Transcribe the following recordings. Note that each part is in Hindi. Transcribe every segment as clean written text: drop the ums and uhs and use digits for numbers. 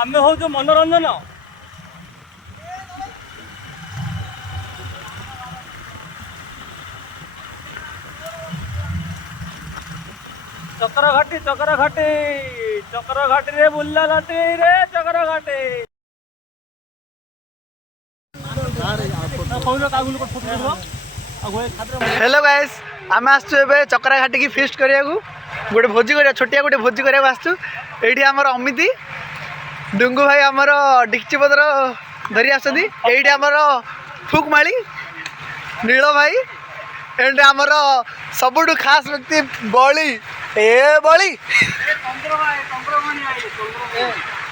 आमे हो जो मनोरंजन चक्र घाटी रे बुल्ला घाटी रे चक्र घाटी हेलो गाइस आम आसचु ए चक्रा घाटी की फिस्ट करिया गोटे भोजी करिया छोटिया गोटे भोजी करिया आसचु एठी हमर अमिति डुंगु भाई हमर डिक्ची पत्र धरी आसछथि एठी हमर फुकमाली नील भाई एंड हमर सबुठु खास व्यक्ति बळी बळी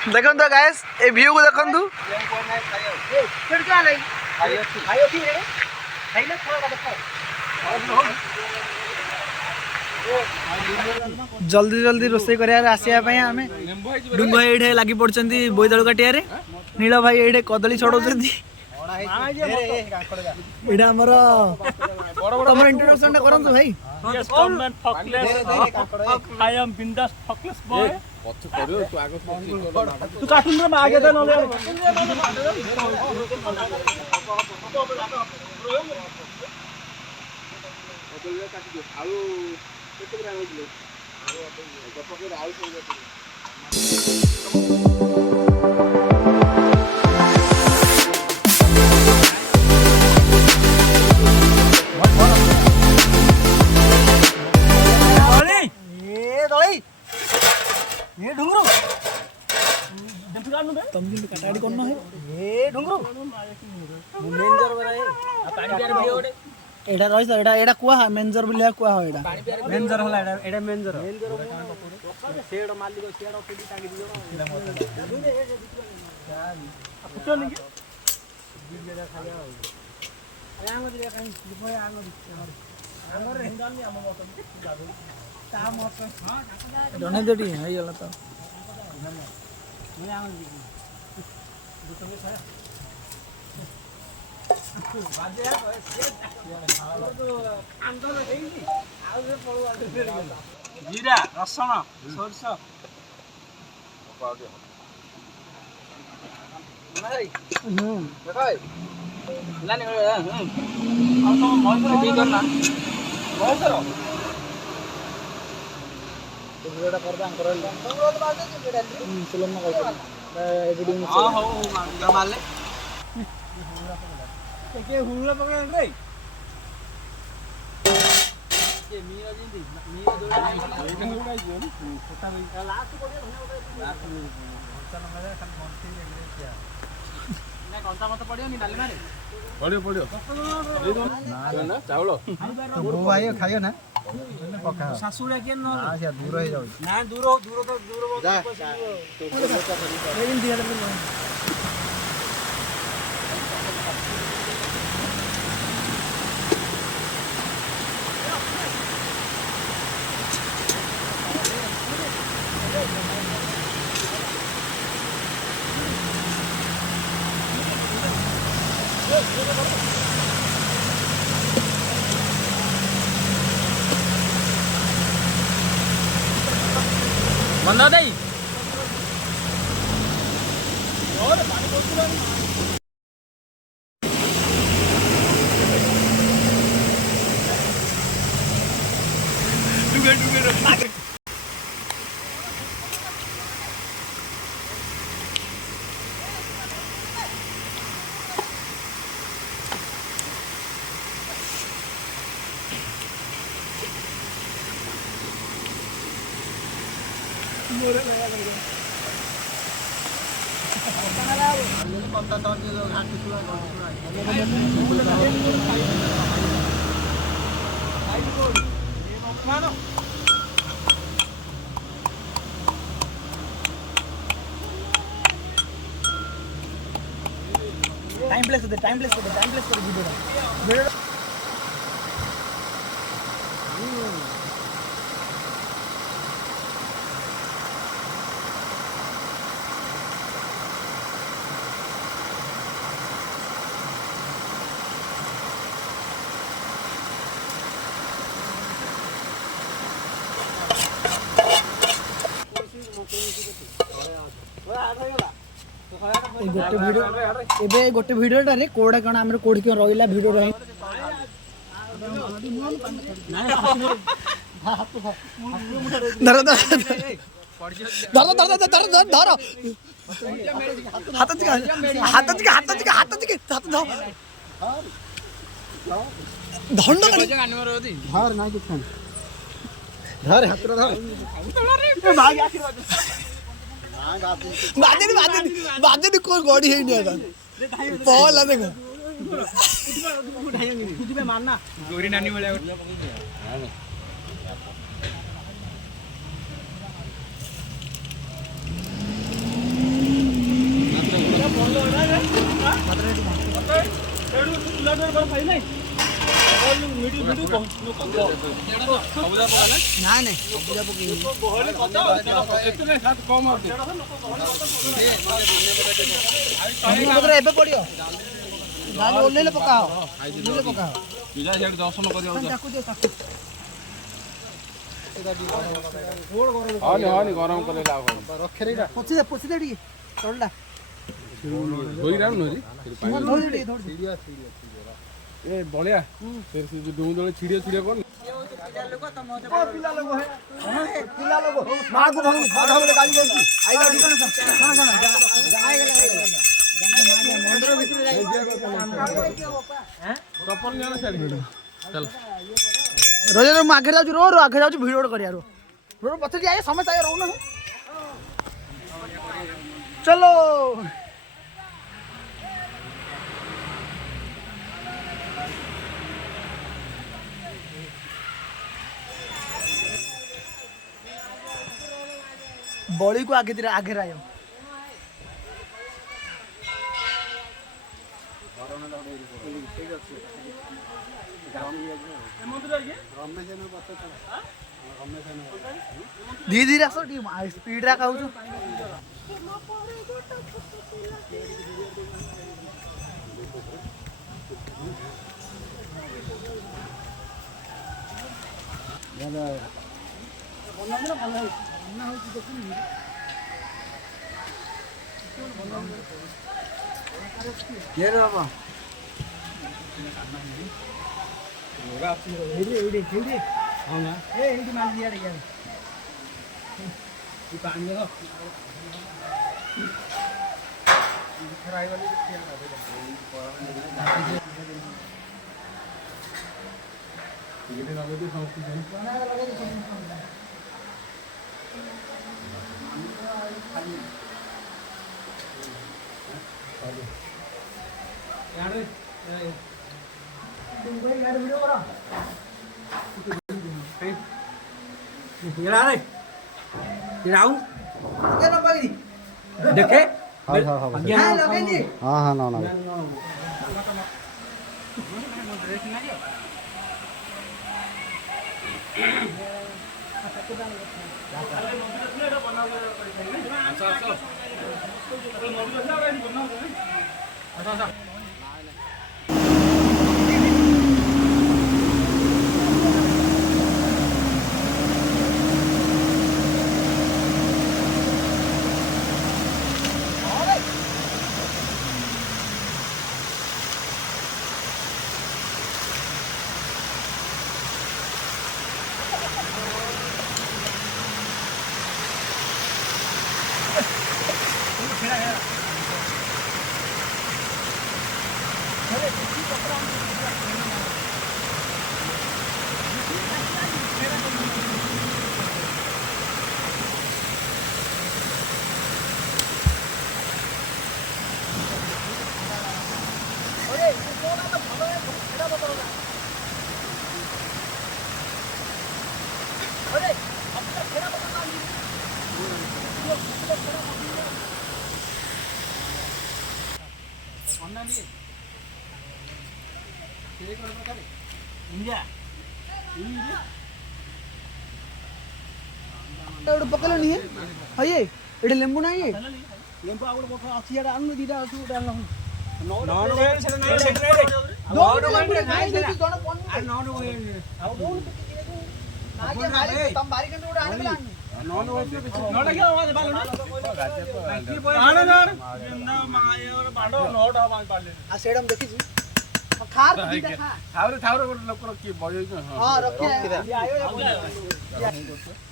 देखंतु गाइस ए व्यू को देखंतु जल्दी जल्दी रोषे आसिया आम डुंग भाई ये लगी पड़ती बोईतालु काटिया नील भाई ये कदली छड़ाऊँ यहाँ आमर तुम इंट्रोडक्शन करंतु भाई तू कार्टून में आगे था नले कटाड़ी करना है ए ढुंगरू मेंजर बराए आ पानी पियार वीडियो ओडे एडा रहिस एडा कुआ मेंजर बिलिया कुआ हो एडा मेंजर होला एडा मेंजर सेड मालिक सेड ओपडी टांगी दियो आ पुछो नहीं वीडियो खाया हो अरे आंगो दिया काई लिपोय आंगो आंगो रे हिंदाल नि हम मत जादू ता मत हां डने देडी है यला तो मैं आंगो दी दुसरे छाया बाजे है तो आंदोलन हेई आउ रे पळु आउ जीरा रसण सरस भाई देखै लाने आ तो महेंद्र भी करना महेंद्र तो वीडियो कर दां कर तो बाजे वीडियो फिल्म में कर एडिटिंग हां हो मार ले के हुला पकड़ रे ये मीरा जिंदी मीरा दोड़ा हुला जो छोटा भाई लास्ट कोडिया धन्यवाद लास्ट खर्चा न मजा खाली monthly रे क्या ना कोनता मत पड़ियो नि डाले मारे पड़ियो ना चावल तो वो आयो खायो ना पका सासुड़ा के न हां से दूर हो जाऊ ना दूर तो दूर जा तो लेकिन दिया बंदा दई और पानी बोतल डुगे मोरे नया लग रहा पंता तो जो घाटी सुला मानो टाइम प्लेस कर वीडियो गोटे भिडियोटे कोड़ा कण आम कोड़ी क्यों रहा भिडियो रही धर धर धर धर धर धर धर हाथ हाथ हाथ धंड धर ना कुछ धर हाथ धर बाजे बाजे कोई गड़ी है नहीं पहला देखो मारना गोरी नानी वाला पड़ो ओल्ले पकाओ दर्शन गरम कर पोछि दे तलडा ए बलिया फिर से जो दूध वाले छिड़िया छिड़िया कौन पिला लोग है पिला लोग मां को भंग आधा बोले गाली बोलती आइगा दुकान से मंदिर भीतर हैं चप्पल जाना छाड़ी चल रोज रो आगे जाऊ रो आगे जाऊ वीडियो करिया रो पछे आए समझ आए रो ना चलो बड़ी को आगे तेरे आगे आयो धीरे धीरे आस स्पीड रा कहू ये बाबा हाँ ना ये मान लिया रे यार ये पानी दो फ्राई वाली ये लगा दे सब यार तुम कोई यार वीडियो करो ये ला रे ये आऊं के ना पाई देखे हां हां लगे नी हां ना ना पकड़ नहीं है ये एडे लेंबू ना ये लेंबू आउट बोखा अच्छी यार आनु दीदा आसु डाल ना नौ से नहीं से दो लेंबू नहीं दे दोन पन आ नौ आ बोल ना ये भारी तुम भारी कंट्रोल आने ସେଇଟା ମୁଁ ଦେଖିଛି ଖାର ଦିଟା ଖା ଥାଉରେ ଗୋଟେ ଲୋକର କିଏ ବଜେଇଛ ହଁ ରଖି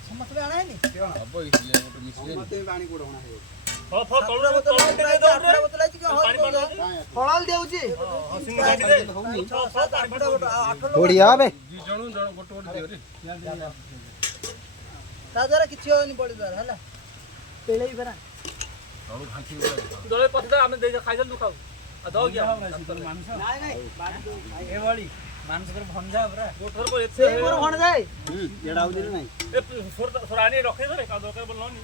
ସମସ୍ତେ ଆଣେନି ହବ ଗୋଟେ ମିଶିଲେ ପାଣି କୋଡ ହଣା ହେଇବ ଫଳାଲ ଦେଉଛି ବଢିଆ ବେ ଦି ଜଣ ଗୋଟେ ଦିଅରେ ତା ଦ୍ୱାରା କିଛି ହବନି ବଡି ଦ୍ୱାରା ହେଲା ପେଳେଇ ପରା ତଳୁ ଘାଣ୍ଟି ଦଳେ ପଛରେ ଆମେ ଦେଇ ଖାଇଦେଲୁ ଖାଉ ଆଉ ଦଉ କି ଏ ବଡି ମାଂସର ଭଞ୍ଜା ପରା ଗୋଟର ସେ ମୋର ଭଣ ଯାଏ ଏଡା ହଉନି ନାଇଁ ଏ ସୋରାଣି ରଖେଇ ଦେବେ କା ଦରକାର ବୋଲନି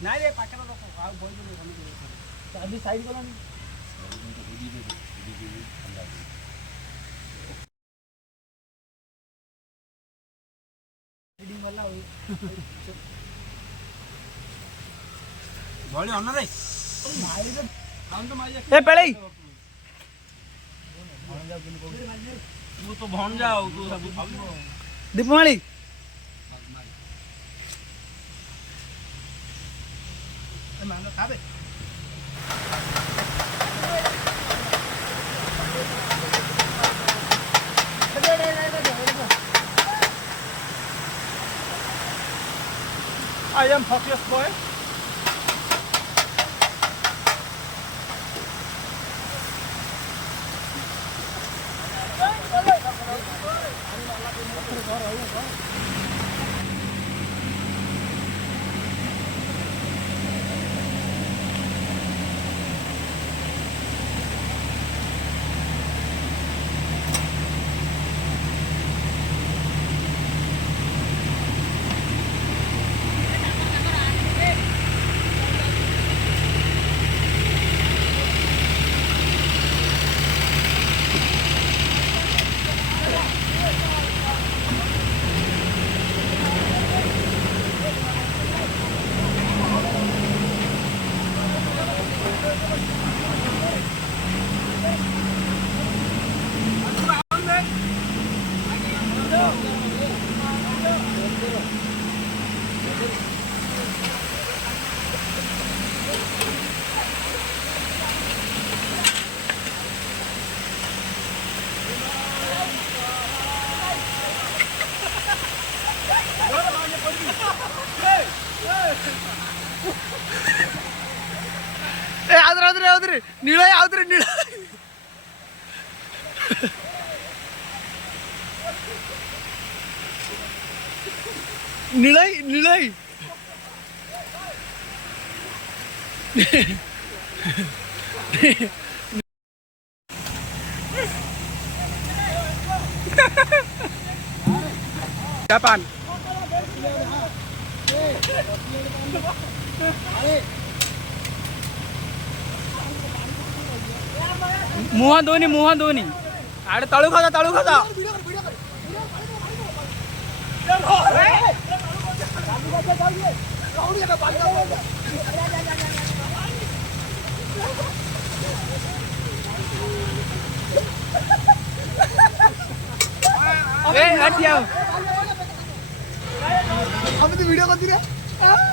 ନାଇଁ ରେ ପାଖରେ ରଖ ଆଉ ବଇ ଚାବି ସାଇଡ କଲାନି ଭଳି ଅନରେ ଏ ପେଳେଇ ତୁ ତ ଭଣଜା ଆଉ ତୁ ସବୁ ଦୀପମାଳି ଖାବେ I am Focus Boy. ए आउद्रे नीळ आउद्रे नीळ नीळाई नीळाई जापान मुहा दोनी आड़े तळू खाता वीडियो करती रे